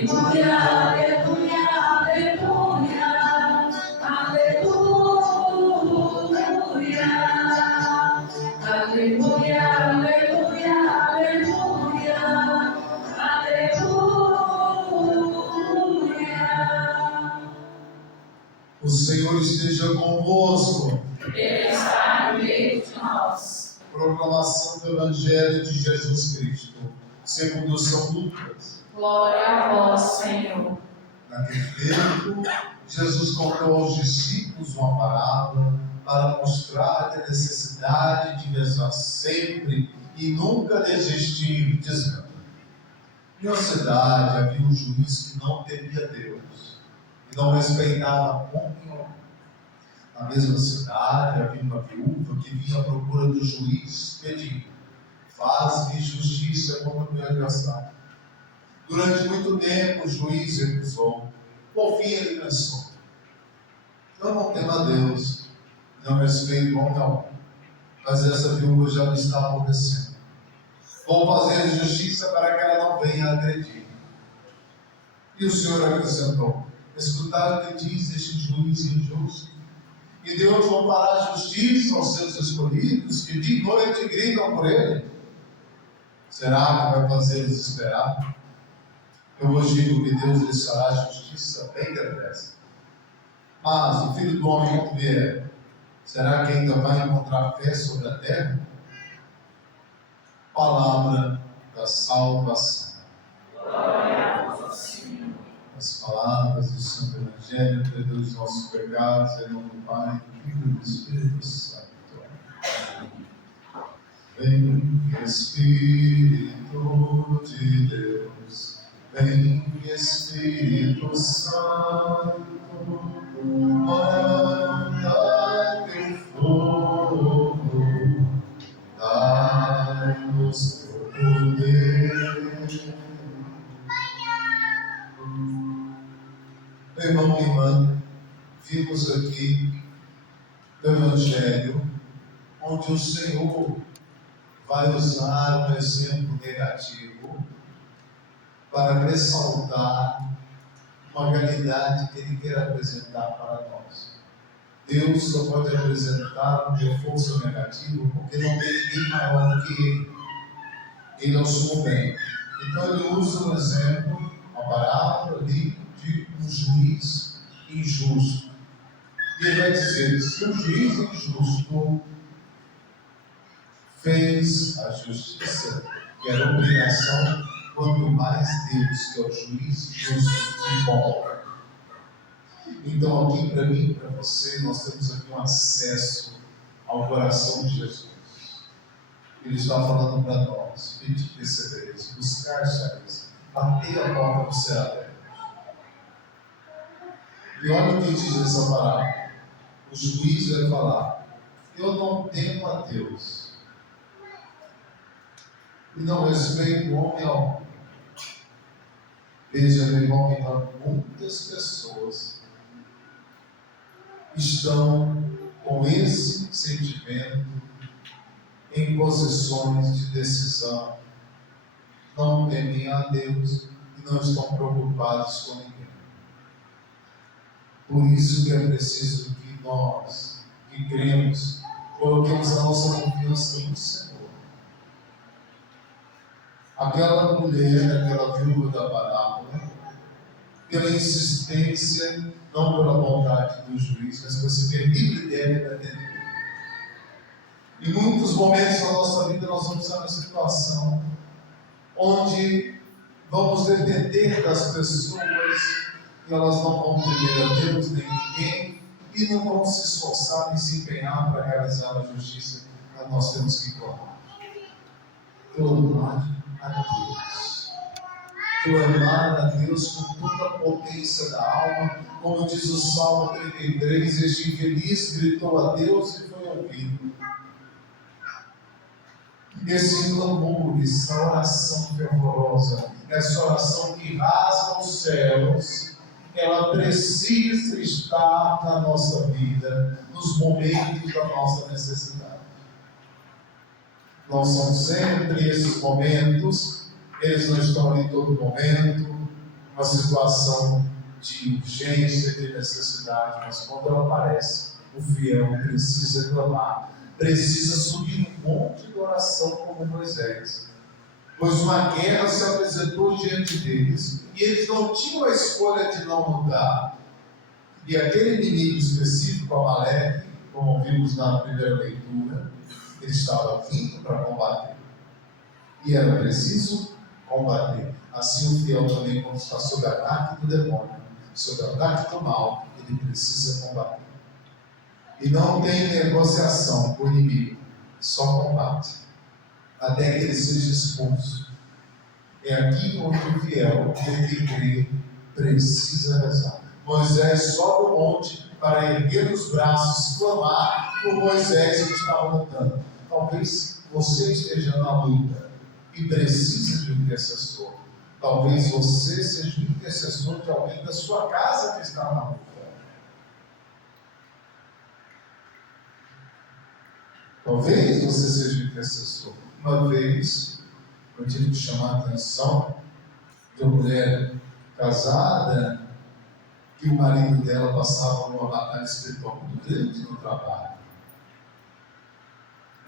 Aleluia, aleluia, aleluia, aleluia, aleluia, aleluia, aleluia. O Senhor esteja convosco. Ele está no meio de nós. Proclamação do Evangelho de Jesus Cristo, segundo São Lucas. Glória a vós, Senhor. Naquele tempo, Jesus contou aos discípulos uma parábola para mostrar a necessidade de rezar sempre e nunca desistir, dizendo: em uma cidade havia um juiz que não temia Deus e não respeitava homem algum. Na mesma cidade havia uma viúva que vinha à procura do juiz, pedindo: faz-me justiça contra o meu adversário. Durante muito tempo o juiz recusou. Por fim ele pensou: eu não temo a Deus, não respeito homem algum, mas essa viúva já me está aborrecendo. Vou fazer justiça para que ela não venha agredir. E o Senhor acrescentou: escutai o que diz este juiz injusto. E Deus não fará justiça aos seus escolhidos, que de noite gritam por ele? Será que vai fazê-los esperar? Eu vos digo que Deus lhes fará justiça bem depressa. Mas o Filho do Homem, quando vier, será que ainda vai encontrar fé sobre a terra? Palavra da salvação. Glória a vós, Senhor. As palavras do Santo Evangelho, perdoa os nossos pecados, em nome do Pai, do Filho e do Espírito Santo. Vem, Espírito de Deus, vem, Espírito Santo, manda teu fogo, dai-nos teu poder. Meu irmão e irmã, vimos aqui no Evangelho onde o Senhor vai usar um exemplo negativo para ressaltar uma realidade que Ele quer apresentar para nós. Deus só pode apresentar um reforço negativo porque não tem ninguém maior do que Ele. Ele é o sumo bem. Então Ele usa um exemplo, uma parábola ali, de um juiz injusto. E ele vai dizer: se o juiz injusto fez a justiça, que era obrigação, quanto mais Deus, que é o juiz justo e bom. Então aqui para mim e para você, nós temos aqui um acesso ao coração de Jesus. Ele está falando para nós: pede que recebereis, buscar achareis, bater a porta do será aberta. E olha o que diz essa parábola. O juiz vai falar: eu não temo a Deus e não respeito homem algum. Veja, meu irmão, muitas pessoas estão com esse sentimento em posições de decisão, não temem a Deus e não estão preocupados com ninguém. Por isso que é preciso que nós, que cremos, coloquemos a nossa confiança no Senhor. Aquela mulher, aquela viúva da parábola, pela insistência, não pela vontade do juiz, mas por se ver livre dela e atender. Em muitos momentos da nossa vida nós vamos estar numa situação onde vamos depender das pessoas e elas não vão temer a Deus nem ninguém e não vão se esforçar nem se empenhar para realizar a justiça que nós temos que clamar. Clamar a Deus. Clamar a Deus com toda a potência da alma, como diz o Salmo 33, este infeliz gritou a Deus e foi ouvido. Esse clamor, essa oração fervorosa, essa oração que rasga os céus, ela precisa estar na nossa vida, nos momentos da nossa necessidade. Não são sempre esses momentos, eles não estão em todo momento, uma situação de urgência, de necessidade, mas quando ela aparece, o fiel precisa clamar, precisa subir no monte de oração como Moisés, pois uma guerra se apresentou diante deles e eles não tinham a escolha de não lutar. E aquele inimigo específico, Amaleque, como vimos na primeira leitura, ele estava vindo para combater. E era preciso combater. Assim o fiel também, quando está sob ataque do demônio, sob ataque do mal, ele precisa combater. E não tem negociação com o inimigo, só combate, até que ele seja expulso. É aqui onde o fiel que crê precisa rezar. Moisés sobe o monte para erguer os braços, clamar por Moisés que estava lutando. Talvez você esteja na luta e precise de um intercessor. Talvez você seja o intercessor de alguém da sua casa que está na luta. Talvez você seja o intercessor. Uma vez, eu tive que chamar a atenção de uma mulher casada, que o marido dela passava uma batalha espiritual muito grande no trabalho.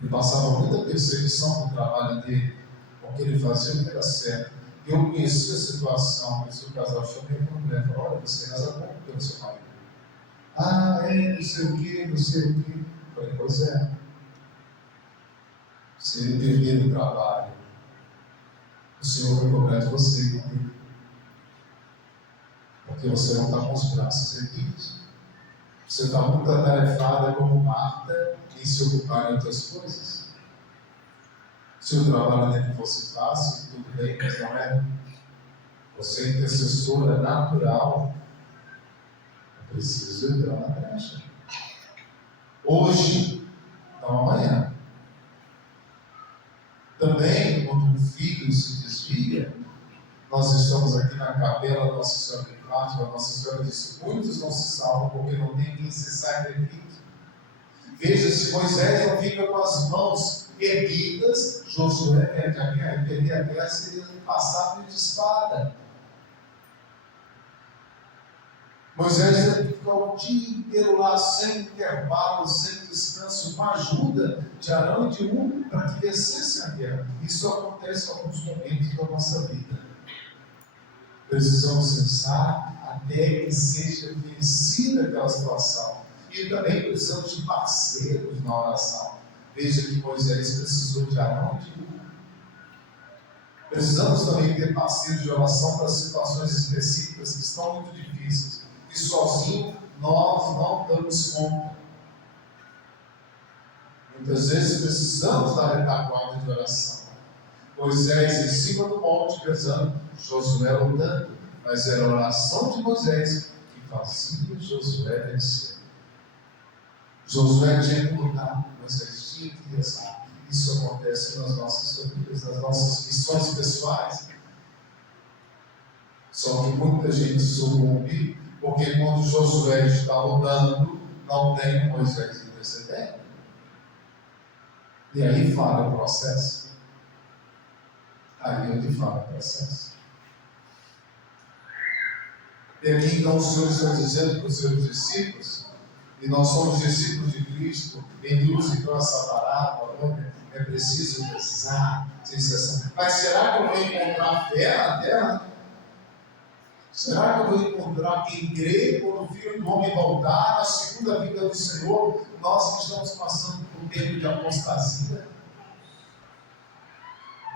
Ele passava muita perseguição no trabalho dele, porque ele fazia o que era certo. Eu conheci a situação, conheci o casal, chamei para a mulher e falei: olha, você reza como pelo seu marido? Ah, não sei o quê, não sei o quê. Eu falei: pois é. Se ele perder o trabalho, o Senhor vai cobrar de você, porque você não está com os braços erguidos. Você está muito atarefada como Marta em se ocupar de outras coisas. Se o trabalho dele fosse fácil, tudo bem, mas não é. Você é intercessora natural. É preciso entrar na brecha. Hoje, não amanhã. Também, quando um filho se desvia, nós estamos aqui na capela Nossa Senhora de Fátima. Nossa Senhora disse: muitos não se salvam porque não tem quem se sacrifique. Veja, se Moisés não fica com as mãos erguidas, Josué, perder a guerra seria passar por de espada. Moisés teve que ficar o dia inteiro lá, sem intervalo, sem descanso, com a ajuda de Arão e de Hur, para que vencesse a guerra. Isso acontece em alguns momentos da nossa vida. Precisamos cessar até que seja vencida aquela situação. E também precisamos de parceiros na oração. Veja que Moisés precisou de Arão e de Hur. Precisamos também ter parceiros de oração para situações específicas que estão muito difíceis. E sozinho nós não damos conta. Muitas vezes precisamos da retaguarda de oração. Moisés em cima do monte rezando, Josué lutando, mas era a oração de Moisés que fazia Josué vencer. Josué tinha que lutar, Moisés tinha que rezar. Isso acontece nas nossas famílias, nas nossas missões pessoais. Só que muita gente sucumbe, porque quando Josué está lutando, não tem Moisés intercedendo. E aí falha o processo. Aí onde falha o processo. E aqui então o Senhor está dizendo para os seus discípulos, e nós somos discípulos de Cristo, ele usa então essa parábola, olha, é preciso rezar, sem cessar. Mas será que eu vou encontrar fé na terra? Será que eu vou encontrar quem crê quando o Filho do Homem voltar na segunda vinda do Senhor? Nós que estamos passando por um tempo de apostasia,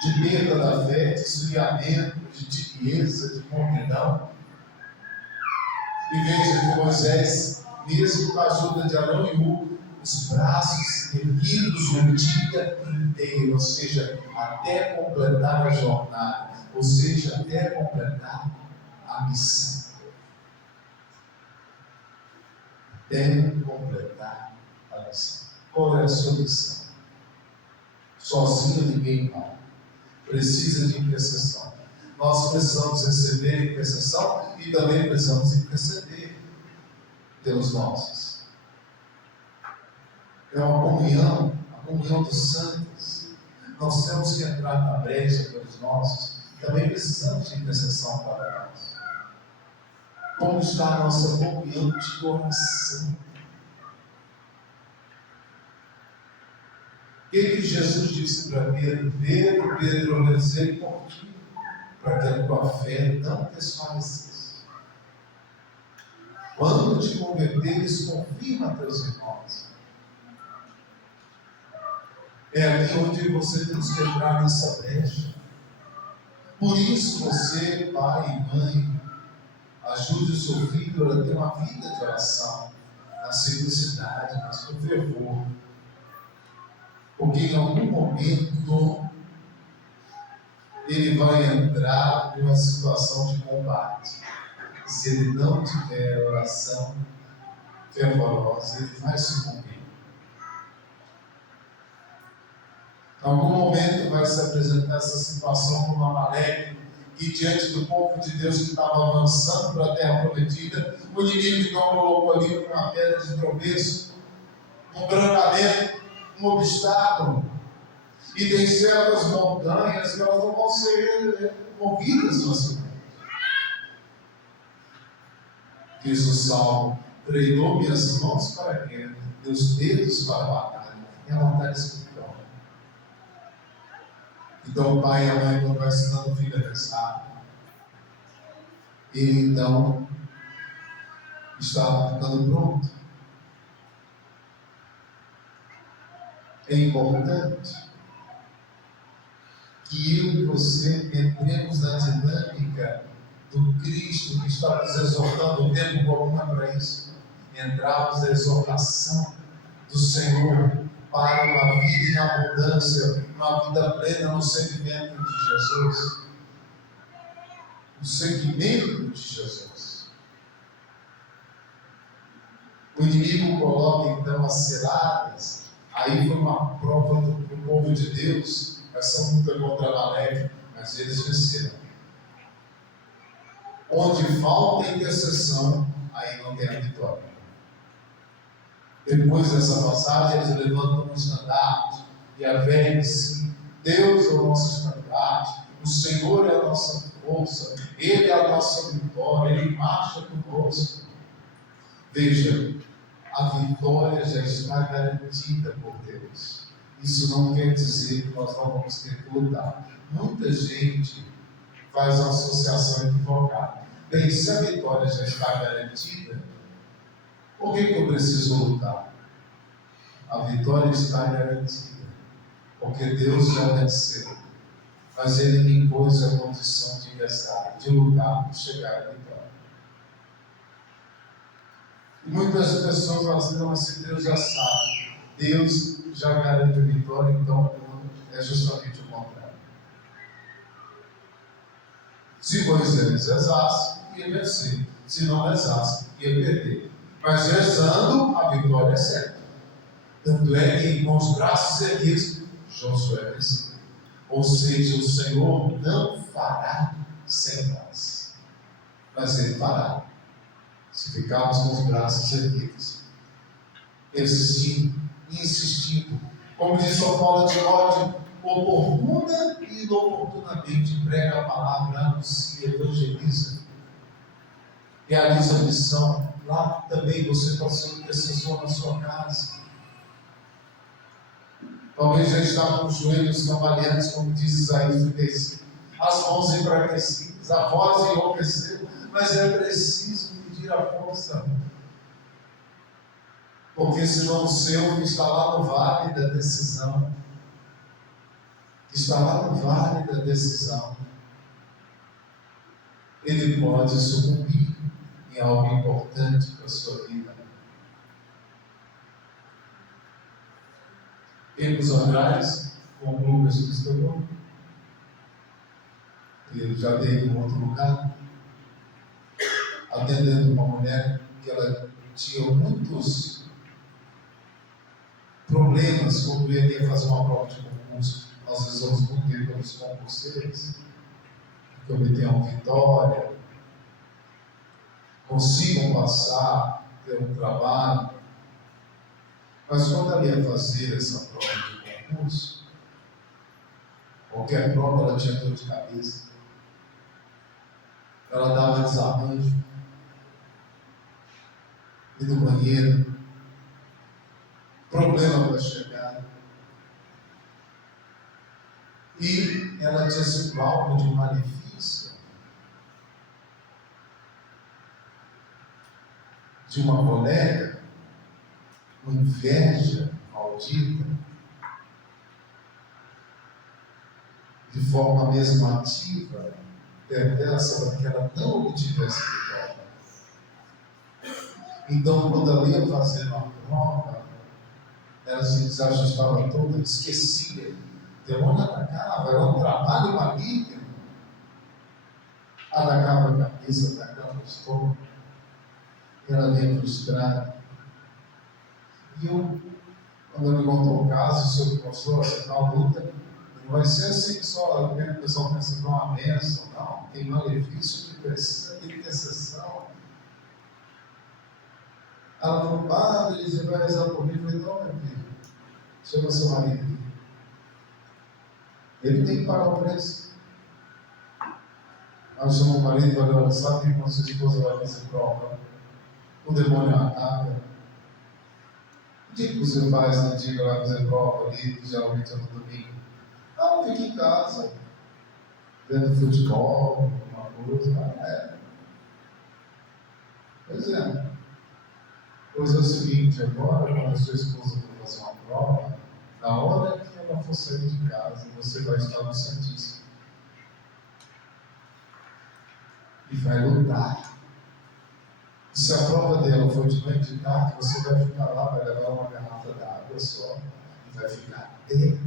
de perda da fé, de esfriamento, de tibieza, de mornidão. E veja que Moisés, mesmo com a ajuda de Arão e Hur, os braços erguidos o dia inteiro, ou seja, até completar a jornada, ou seja, até completar a missão. Até completar a missão. Qual é a sua missão? Sozinho ninguém vai. Precisa de intercessão. Nós precisamos receber intercessão e também precisamos interceder pelos nossos. É uma comunhão, a comunhão dos santos. Nós temos que entrar na brecha pelos nossos. Também precisamos de intercessão para nós. Como está a nossa comunhão de oração? O que Jesus disse para Pedro? Pedro, eu rezei por ti, para que a tua fé não desfalecesse. Quando te converteres, confirma teus irmãos. É aqui onde você tem que entrar nessa brecha. Por isso você, pai e mãe, ajude o seu filho a ter uma vida de oração, na simplicidade, mas com fervor. Porque em algum momento ele vai entrar em uma situação de combate. E se ele não tiver oração fervorosa, ele vai sucumbir. Em algum momento vai se apresentar essa situação como Amaleque, que diante do povo de Deus que estava avançando para a terra prometida, o inimigo então colocou ali uma pedra de tropeço, um brancamento, um obstáculo. E tem certas montanhas que elas não vão ser movidas facilmente. Diz o Salmo: treinou minhas mãos para a guerra, meus dedos para a batalha, e a batalha espiritual. Então o pai e a mãe, quando vai ensinando o filho a rezar, ele então está ficando pronto. É importante que eu e você entremos na dinâmica do Cristo que está nos exortando o tempo comum para isso. Entrarmos na exortação do Senhor para uma vida em abundância, uma vida plena no seguimento de Jesus. No seguimento de Jesus. O inimigo coloca então as ciladas. Aí foi uma prova do povo de Deus. Essa luta contra Amaleque, mas eles venceram. Onde falta intercessão, aí não tem a vitória. Depois dessa passagem, eles levantam um estandarte e a velha diz: Deus é o nosso estandarte, o Senhor é a nossa força, Ele é a nossa vitória, Ele marcha conosco. Veja, a vitória já está garantida por Deus. Isso não quer dizer que nós não vamos ter que lutar. Muita gente faz uma associação equivocada. Bem, se a vitória já está garantida, por que eu preciso lutar? A vitória está garantida, porque Deus já venceu. Mas Ele me impôs a condição de versar, de lutar, de chegar à vitória. E muitas pessoas falam assim: não, se Deus já sabe. Deus já garante a vitória, então é justamente o contrário. Se Moisés rezasse, ia vencer. Se não rezasse, ia perder. Mas rezando, a vitória é certa. Tanto é que com os braços erguidos, Josué venceu. Ou seja, o Senhor não fará sem nós, mas Ele fará. Se ficarmos com os braços erguidos, persistindo, insistindo, como diz São Paulo de Timóteo, oportuna e inoportunamente prega a palavra, anuncia, evangeliza, realiza a missão. Lá também você pode ser um intercessor na sua casa. Talvez já está com os joelhos cambaleantes, como diz Isaías 35, as mãos enfraquecidas, a voz enlouquecida, mas é preciso pedir a força. Porque senão o seu está lá no vale da decisão. Está lá no vale da decisão. Ele pode sucumbir em algo importante para a sua vida. Tempos atrás, com o Lucas Cristo, eu já dei em outro lugar, atendendo uma mulher que ela tinha muitos problemas quando ele ia fazer uma prova de concurso. Nós rezamos muito tempo pelos concurseiros, que obtenham vitória, consigam passar, ter um trabalho. Mas quando ela ia fazer essa prova de concurso, qualquer prova ela tinha dor de cabeça, ela dava desarranjo, ir no banheiro, problema para chegar. E ela tinha sido alvo de um malefício, de uma colega, uma inveja maldita, de forma mesmo ativa, perversa, para que ela não obtivesse vitória. Então, quando ela ia fazer uma prova, ela se desajustava toda, esquecia. O demônio atacava, era um trabalho maligno. Atacava a cabeça, atacava o estômago. E ela veio frustrada. E eu, quando ela me contou o caso, sobre pastor, essa tal luta, não vai ser assim só, o pessoal pensa que é uma bênção, não. Tem malefício que precisa de intercessão. Ela falou, padre, você vai rezar por mim? Eu falei, não, meu filho, chama seu marido aqui. Ele tem que pagar o preço. Ela chamou o marido e falou, olha, sabe que quando sua esposa vai fazer prova, o demônio ataca. O que você faz no dia que ela vai fazer prova ali, geralmente é no domingo? Não, fica em casa, vendo futebol, alguma coisa. Pois é. Pois é o seguinte, agora, quando a sua esposa for fazer uma prova, na hora que ela for sair de casa, você vai estar no Santíssimo. E vai lutar. E se a prova dela for de manhã e de tarde, você vai ficar lá, vai levar uma garrafa d'água só, e vai ficar até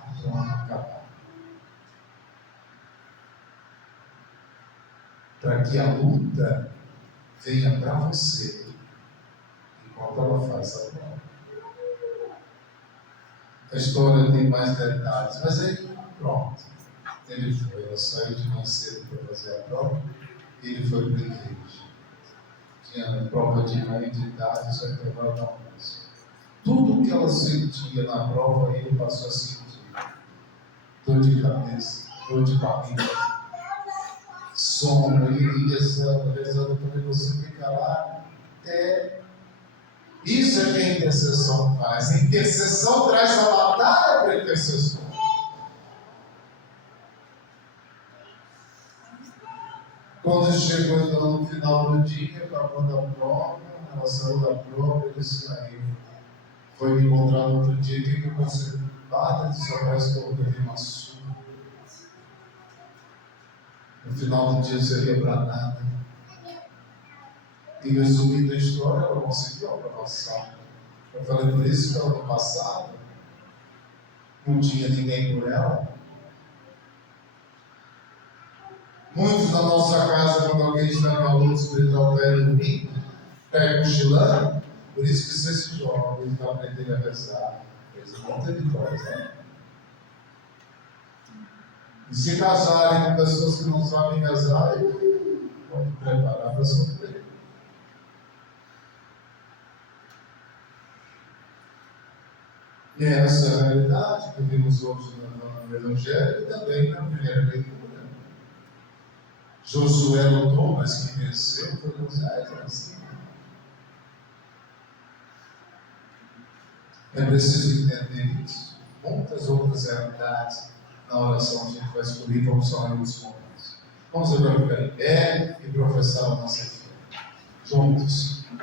a prova acabar. Para que a luta venha para você enquanto ela faz a prova. A história tem mais detalhes, mas aí pronto. Ele foi, ela saiu de manhã cedo para fazer a prova e ele foi para a igreja. Tinha prova de manhã e de tarde, só intervalo da almoço. Tudo que ela sentia na prova, ele passou a sentir. Dor de cabeça, dor de barriga, sono, e rezando, para você ficar lá até. Isso é que a intercessão faz. A intercessão traz a batalha para a intercessão. Quando chegou então no final do dia, acabando a prova, ela saiu da prova, ele saiu. Foi me encontrar no outro dia, o que você bata de sua voz que eu levei uma surra. No final do dia não servia para nada. E resumindo a história, ela conseguiu a aprovação. Eu falei, por isso que ela no passado não tinha ninguém por ela. Muitos na nossa casa, quando alguém está com a luz espiritual, vai dormir, pega cochilando. Por isso que esses jovens vão aprender a rezar. Eles vão ter vitórias, né? E se casarem com pessoas que não sabem rezar, vão preparar para sofrer. E essa é a realidade que vimos hoje no Evangelho e também na primeira leitura. Josué lutou, mas quem venceu foi Moisés, assim. É preciso entender isso. Muitas outras realidades na oração a gente vai escolher, vamos falar em outros momentos. Vamos agora ficar em pé e professar a nossa fé. Juntos.